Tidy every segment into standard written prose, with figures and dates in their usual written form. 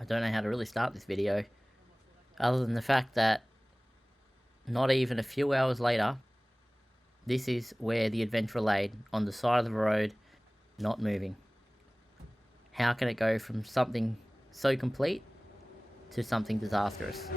I don't know how to really start this video, other than the fact that not even a few hours later, this is where the Adventra laid, on the side of the road, not moving. How can it go from something so complete to something disastrous?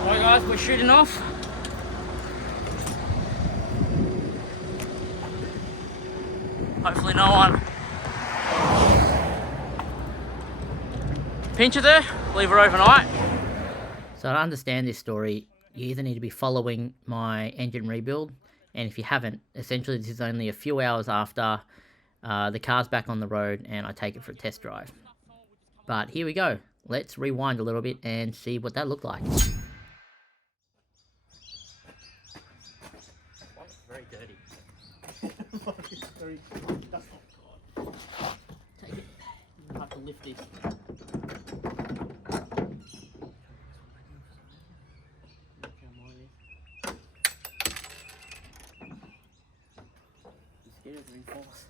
Alright guys, we're shooting off. Hopefully no one pinches her, leave her overnight. So to understand this story, you either need to be following my engine rebuild, and if you haven't, essentially this is only a few hours after the car's back on the road and I take it for a test drive. But here we go. Let's rewind a little bit and see what that looked like. It's very dirty. It's very, that's not God. Take it. You have to lift this. Reinforce.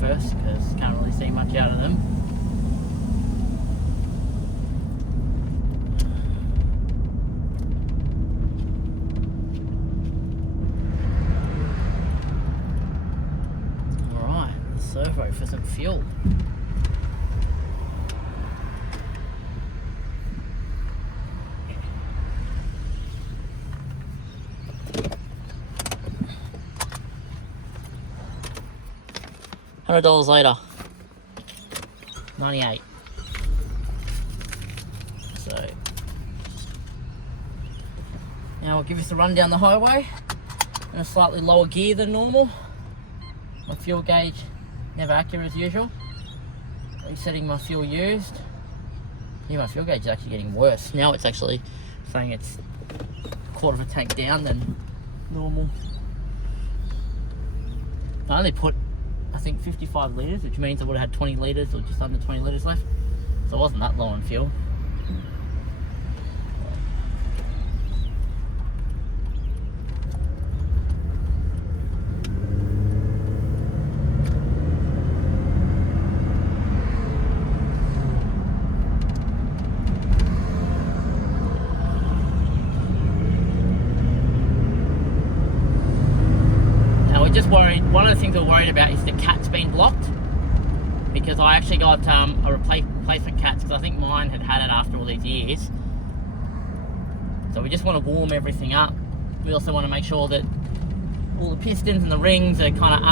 First, because can't really see much out of them. Alright, servo for some fuel. $100 later, 98. So now I'll give us a run down the highway in a slightly lower gear than normal. My fuel gauge never accurate as usual. Resetting my fuel used. Yeah, my fuel gauge is actually getting worse. Now it's actually saying it's a quarter of a tank down than normal. I only put, I think, 55 litres, which means I would have had 20 litres or just under 20 litres left. So it wasn't that low on fuel. Just worried. One of the things we're worried about is the cat's been blocked, because I actually got a replacement cats, because I think mine had had it after all these years. So we just want to warm everything up. We also want to make sure that all the pistons and the rings are kind of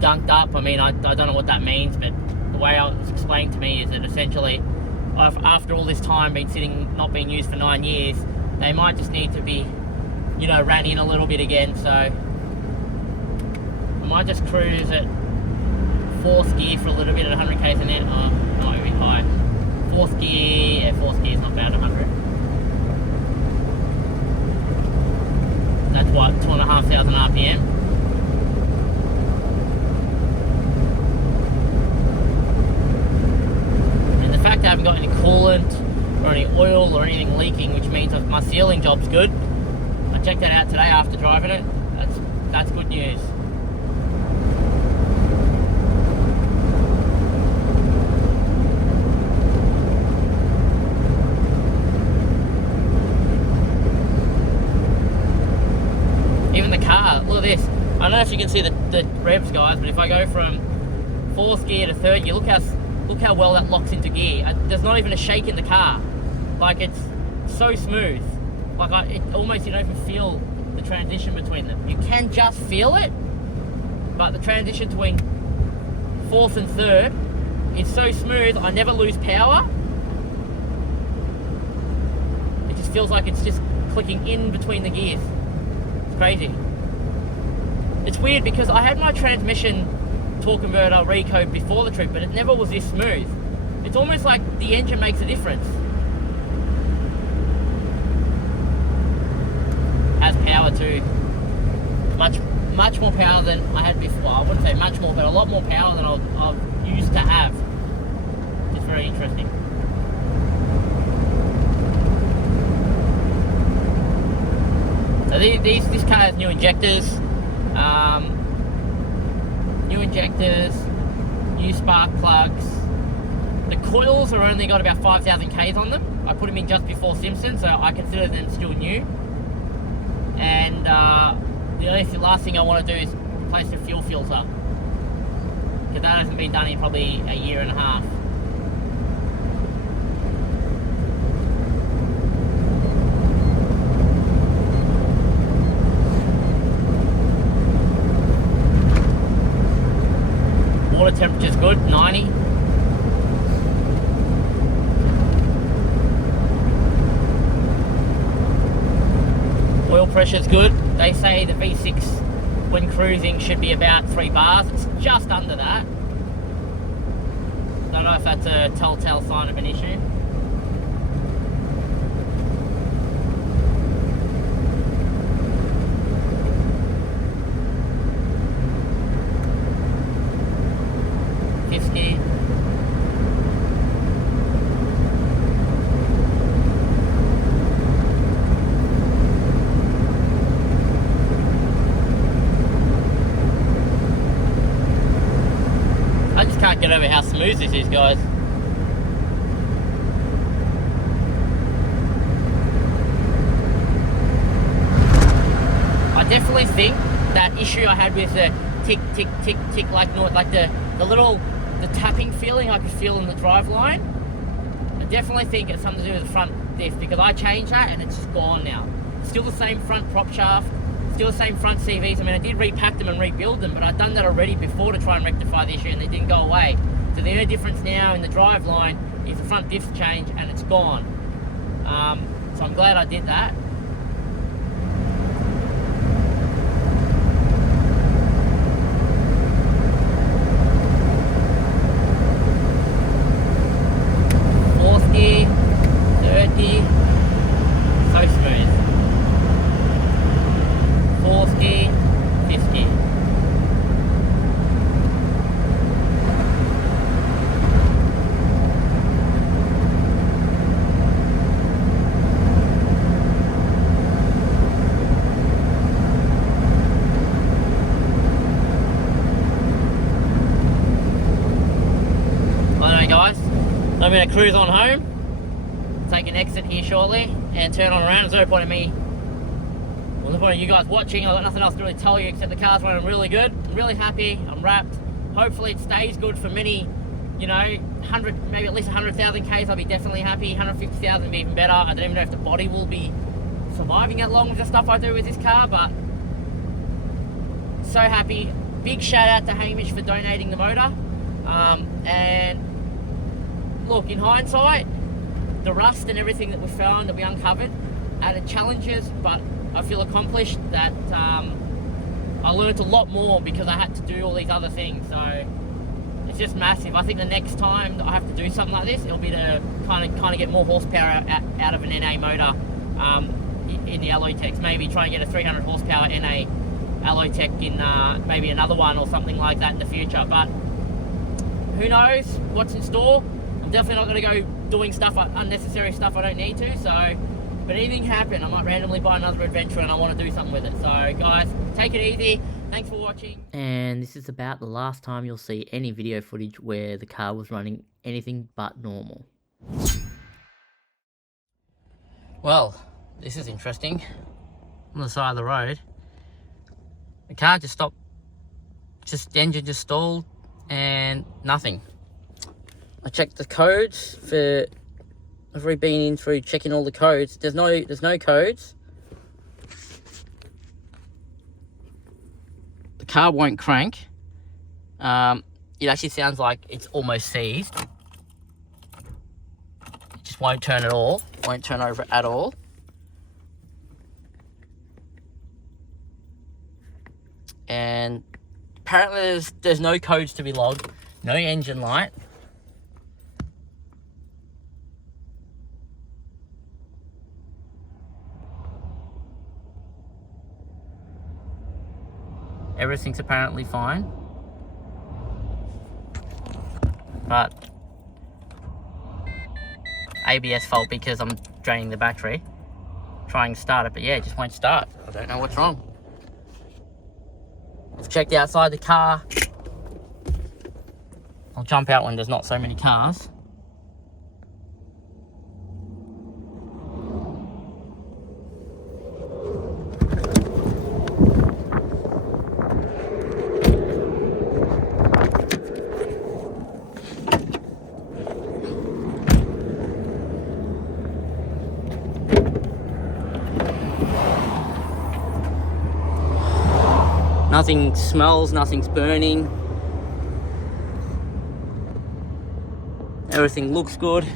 undunked up. I mean, I don't know what that means, but the way it was explained to me is that essentially, after all this time been sitting, not being used for 9 years, they might just need to be, you know, ran in a little bit again. So I might just cruise at 4th gear for a little bit at 100 k's an hour. Oh, no, it'll be high. 4th gear, yeah, 4th gear is not bad, 100. That's what, 2,500 RPM. And the fact I haven't got any coolant or any oil or anything leaking, which means my sealing job's good. I checked that out today after driving it. That's good news. Even the car, look at this. I don't know if you can see the revs, guys, but if I go from 4th gear to 3rd gear, look how well that locks into gear. There's not even a shake in the car. Like, it's so smooth. Like, it almost, you don't even feel the transition between them. You can just feel it, but the transition between 4th and 3rd is so smooth. I never lose power. just feels like it's just clicking in between the gears. It's crazy. It's weird because I had my transmission torque converter recode before the trip, but it never was this smooth. It's almost like the engine makes a difference. Has power too. Much more power than I had before. I wouldn't say much more, but a lot more power than I've used to have. It's very interesting. So this car has new injectors, new spark plugs. The coils are only got about 5,000 Ks on them. I put them in just before Simpson, so I consider them still new. And the last thing I want to do is replace the fuel filter, because that hasn't been done in probably a year and a half. Water temperature's good, 90. Oil pressure's good. They say the V6 when cruising should be about 3 bars. It's just under that. Don't know if that's a telltale sign of an issue. I just can't get over how smooth this is, guys. I definitely think that issue I had with the tick, tick, tick, tick, like the tapping feeling I could feel in the driveline. I definitely think it's something to do with the front diff, because I changed that and it's just gone now. Still the same front prop shaft, still the same front CVs. I mean, I did repack them and rebuild them, but I'd done that already before to try and rectify the issue, and they didn't go away. So the only difference now in the driveline is the front diff's changed and it's gone. So I'm glad I did that. Fourth gear, third gear, so smooth. Fourth gear, fifth gear. Anyway guys, I'm going to cruise on home, take an exit here shortly and turn on around. There's no point in me, well, no point in you guys watching. I've got nothing else to really tell you except the car's running really good. I'm really happy, I'm wrapped. Hopefully it stays good for many, you know, 100, maybe at least 100,000 Ks. I'll be definitely happy. 150,000 would be even better. I don't even know if the body will be surviving that long with the stuff I do with this car, but so happy. Big shout out to Hamish for donating the motor. And look, in hindsight, the rust and everything that we found, that we uncovered, added challenges, but I feel accomplished that I learned a lot more because I had to do all these other things. So it's just massive. I think the next time that I have to do something like this, it'll be to kind of get more horsepower out of an NA motor in the alloytecs. Maybe try and get a 300 horsepower NA alloytec in maybe another one or something like that in the future. But who knows what's in store. I'm definitely not going to go doing stuff, unnecessary stuff I don't need to. So, but anything happen, I might randomly buy another Adventra and I want to do something with it. So guys, take it easy. Thanks for watching. And this is about the last time you'll see any video footage where the car was running anything but normal. Well, this is interesting. On the side of the road, the car just stopped, the engine just stalled and nothing. I checked the codes for, I've already been in through checking all the codes. There's no codes. The car won't crank. It actually sounds like it's almost seized. It just won't turn at all. Won't turn over at all. and apparently there's no codes to be logged, no engine light. Everything's apparently fine, but ABS fault because I'm draining the battery, trying to start it, but yeah, it just won't start. I don't know what's wrong. I've checked outside the car. I'll jump out when there's not so many cars. Nothing smells, nothing's burning. Everything looks good.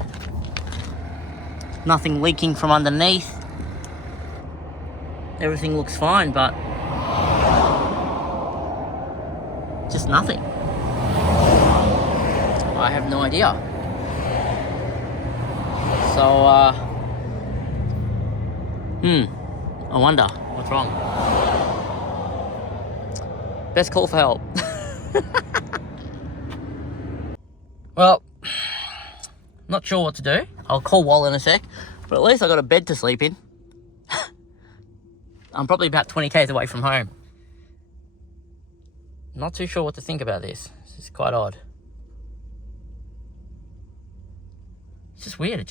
Nothing leaking from underneath. Everything looks fine, but just nothing. I have no idea. So, I wonder what's wrong. Best call for help. Well, not sure what to do. I'll call Wall in a sec, but at least I got a bed to sleep in. I'm probably about 20 k's away from home. Not too sure what to think about this. This is quite odd. It's just weird.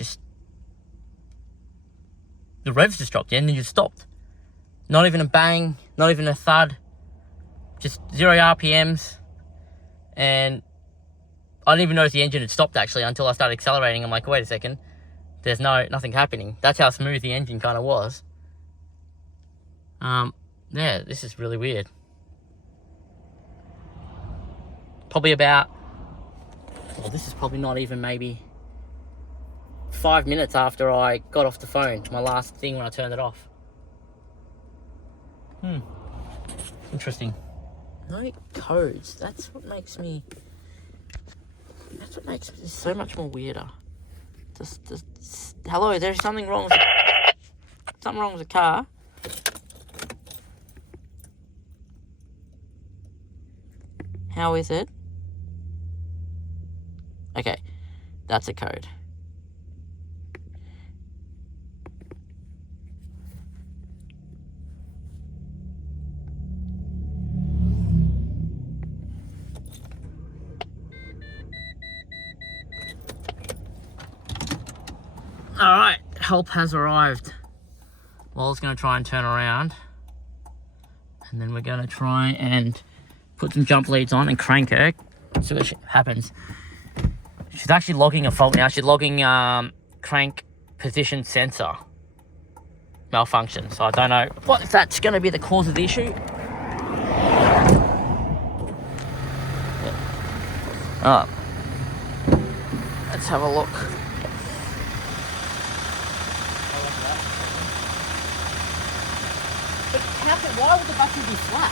The revs just dropped, the engine just stopped. Not even a bang, not even a thud. Just 0 RPMs, and I didn't even notice the engine had stopped actually until I started accelerating. I'm like, wait a second, there's nothing happening. That's how smooth the engine kind of was. Yeah, this is really weird. Probably about, well, this is probably not even maybe 5 minutes after I got off the phone, my last thing when I turned it off. Interesting. No codes. That's what makes this so much more weirder. Hello, there's something wrong with the car. How is it? Okay, that's a code. Alright, help has arrived. Wall's going to try and turn around. And then we're going to try and put some jump leads on and crank her. See what happens. She's actually logging a fault now. She's logging crank position sensor malfunction. So I don't know what if that's going to be the cause of the issue. Alright. Let's have a look. Why would the battery be flat?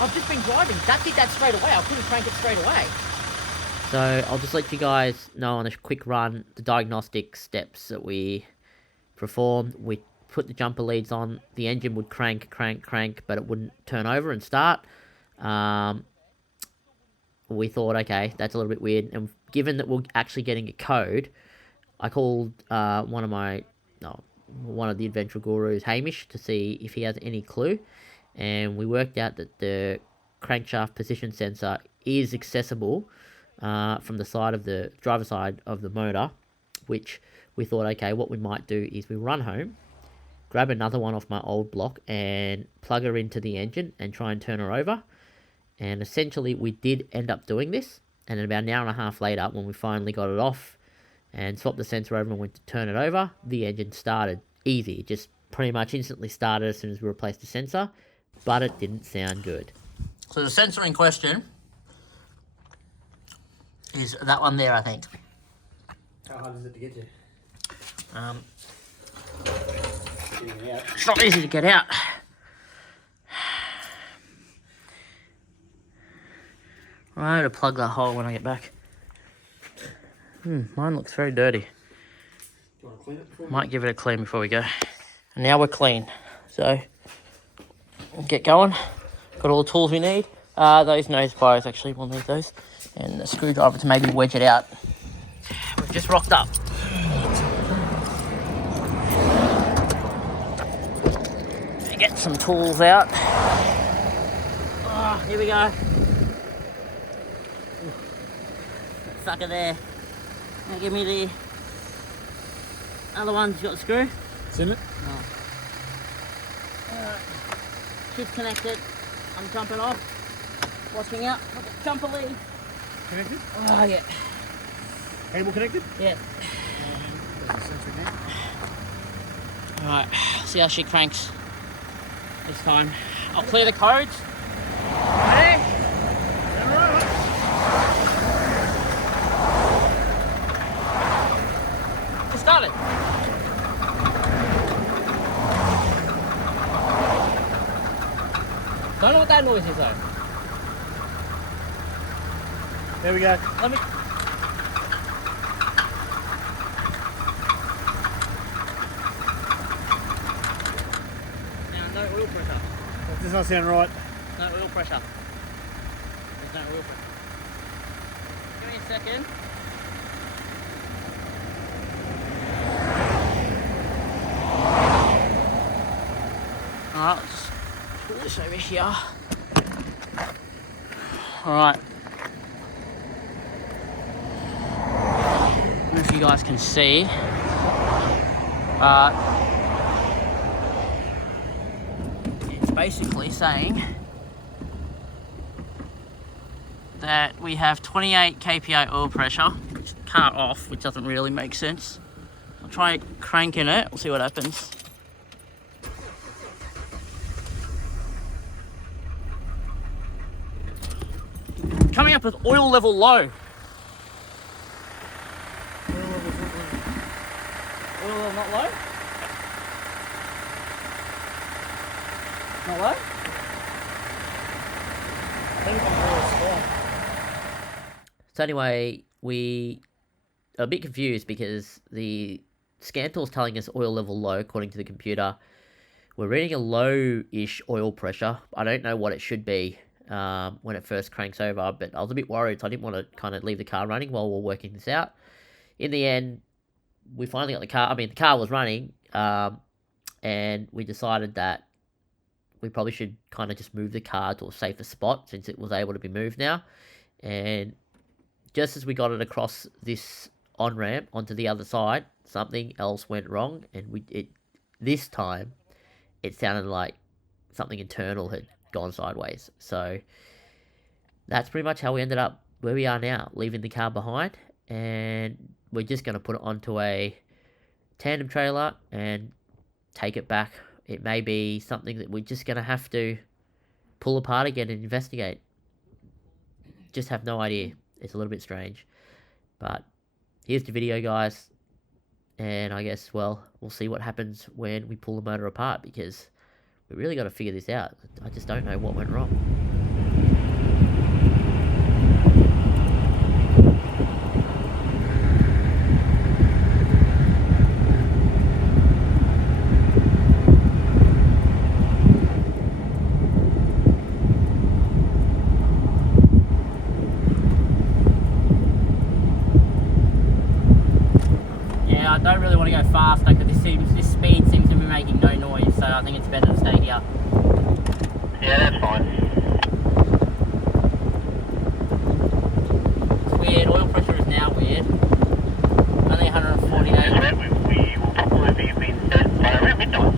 I've just been driving. That did that straight away. I couldn't crank it straight away. So I'll just let you guys know on a quick run the diagnostic steps that we performed. We put the jumper leads on. The engine would crank, but it wouldn't turn over and start. We thought, okay, that's a little bit weird. And given that we're actually getting a code, I called one of the Adventra gurus, Hamish, to see if he has any clue. And we worked out that the crankshaft position sensor is accessible from the side of the driver's side of the motor, which we thought, okay, what we might do is we run home, grab another one off my old block and plug her into the engine and try and turn her over. And essentially we did end up doing this. And then about an hour and a half later, when we finally got it off and swapped the sensor over and went to turn it over, the engine started easy. It just pretty much instantly started as soon as we replaced the sensor, but it didn't sound good. So the sensor in question is that one there, I think. How hard is it to get to? It's not easy to get out. I'm going to plug that hole when I get back. Mine looks very dirty. Do you want to clean it before? Might give it a clean before we go. And now we're clean. So, we'll get going. Got all the tools we need. Those nose pliers, actually, we'll need those. And the screwdriver to maybe wedge it out. We've just rocked up. Get some tools out. Oh, here we go. Sucker there. Now give me the other one's got the screw. It's in it? Oh. Shift connected. I'm jumping off. Watching out. Jumper lead. Connected? Oh yeah. Cable connected? Yeah. Alright, see how she cranks this time. I'll clear the codes. Ready? Just started. Don't know what that noise is though. There we go. Let me. Now, no oil pressure. That does not sound right. No oil pressure. There's no oil pressure. Give me a second. Alright, let's pull this over here. Alright. I don't know if you guys can see, but it's basically saying that we have 28 kPa oil pressure, which cut off, which doesn't really make sense. I'll try cranking it, we'll see what happens. Coming up with oil level low. Oil level not low? Not low? I think I'm really small. So anyway, we are a bit confused because the scan tool is telling us oil level low according to the computer. We're reading a low-ish oil pressure. I don't know what it should be when it first cranks over, but I was a bit worried, so I didn't want to kind of leave the car running while we're working this out. In the end, we finally got the car. I mean, the car was running, and we decided that we probably should kind of just move the car to a safer spot since it was able to be moved now. And just as we got it across this on-ramp onto the other side, something else went wrong, and this time it sounded like something internal had gone sideways. So that's pretty much how we ended up where we are now, leaving the car behind, and we're just going to put it onto a tandem trailer and take it back. It may be something that we're just going to have to pull apart again and investigate. Just have no idea. It's a little bit strange. But here's the video, guys. And I guess, well, we'll see what happens when we pull the motor apart, because we really got to figure this out. I just don't know what went wrong. I don't really want to go faster because this speed seems to be making no noise, so I think it's better to stay here. Yeah, that's fine. It's weird, oil pressure is now weird. Only 148. That's right, we will probably be set by around midnight.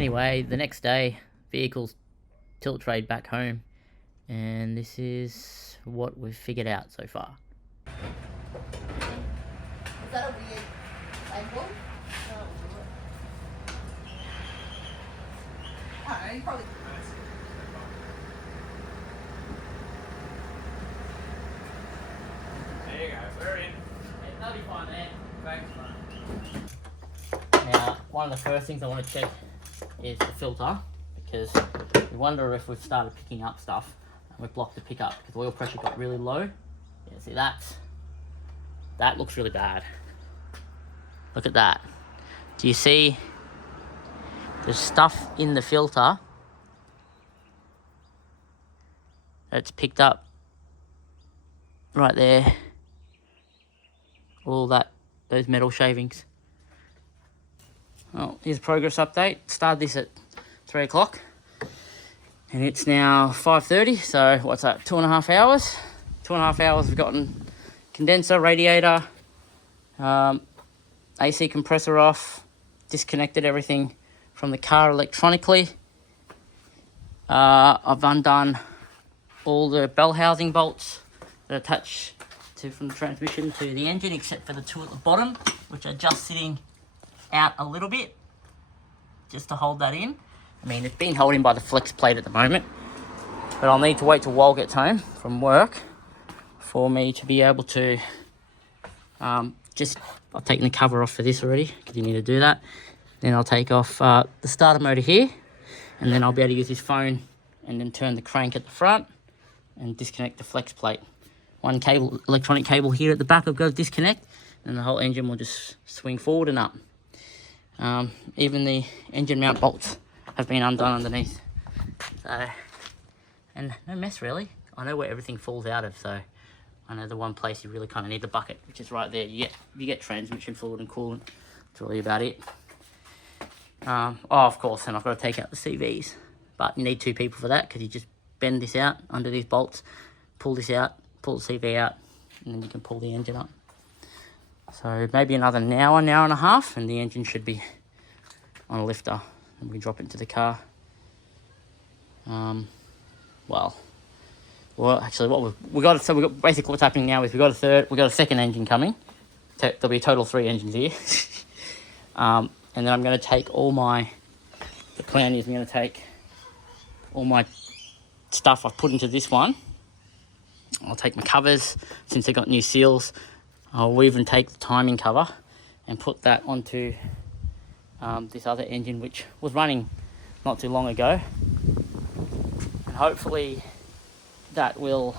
Anyway, the next day, vehicles tilt trade back home, and this is what we've figured out so far. Is that a weird angle? I don't know, you probably... There you go, we're in. That'll be fine there. Now, one of the first things I want to check is the filter, because we wonder if we've started picking up stuff and we've blocked the pickup because oil pressure got really low. Yeah, see that looks really bad. Look at that. Do you see there's stuff in the filter that's picked up right there? All those metal shavings. Well, here's a progress update. Started this at 3 o'clock and it's now 5:30, so what's that, 2.5 hours? 2.5 hours we've gotten condenser, radiator, AC compressor off, disconnected everything from the car electronically. I've undone all the bell housing bolts that attach from the transmission to the engine, except for the two at the bottom, which are just sitting out a little bit, just to hold that in. I mean, it's been held in by the flex plate at the moment, but I'll need to wait till Wal gets home from work for me to be able to I've taken the cover off for this already, because you need to do that. Then I'll take off the starter motor here, and then I'll be able to use this phone and then turn the crank at the front and disconnect the flex plate. One cable, electronic cable here at the back, I've got to disconnect, and the whole engine will just swing forward and up. Even the engine mount bolts have been undone underneath. So, and no mess really. I know where everything falls out of, so I know the one place you really kind of need the bucket, which is right there. You get transmission fluid and coolant. That's really about it. Of course, and I've got to take out the CVs, but you need two people for that, because you just bend this out under these bolts, pull this out, pull the CV out, and then you can pull the engine up. So maybe another hour and a half, and the engine should be on a lifter, and we can drop it into the car. Well, actually, basically what's happening now is we got a second engine coming. There'll be a total of 3 engines here. And then I'm going to take the plan is I'm going to take all my stuff I've put into this one. I'll take my covers, since they got new seals. I'll even take the timing cover and put that onto this other engine, which was running not too long ago. And hopefully that will,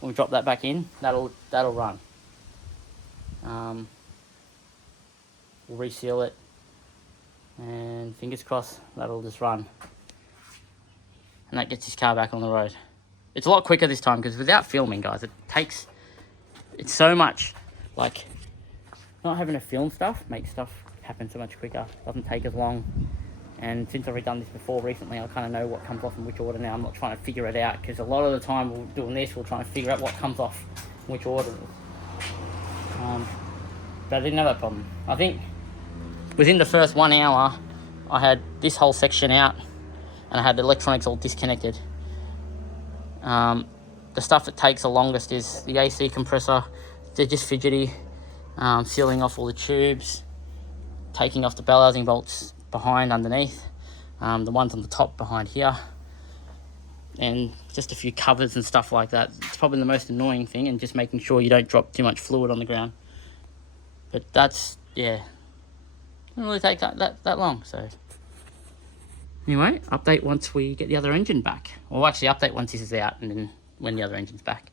when we drop that back in, that'll run. We'll reseal it, and fingers crossed that'll just run. And that gets this car back on the road. It's a lot quicker this time, because without filming, guys, it's so much, like, not having to film stuff makes stuff happen so much quicker. It doesn't take as long. And since I've done this before recently, I kind of know what comes off in which order now. I'm not trying to figure it out, because a lot of the time we're doing this, we're trying to figure out what comes off in which order. But I didn't have that problem. I think within the first 1 hour, I had this whole section out, and I had the electronics all disconnected. The stuff that takes the longest is the AC compressor. They're just fidgety, sealing off all the tubes, taking off the bell housing bolts behind underneath, the ones on the top behind here, and just a few covers and stuff like that. It's probably the most annoying thing, and just making sure you don't drop too much fluid on the ground. But that's, yeah, it doesn't really take that long. So anyway, update once we get the other engine back. Or actually update once this is out, and then when the other engine's back.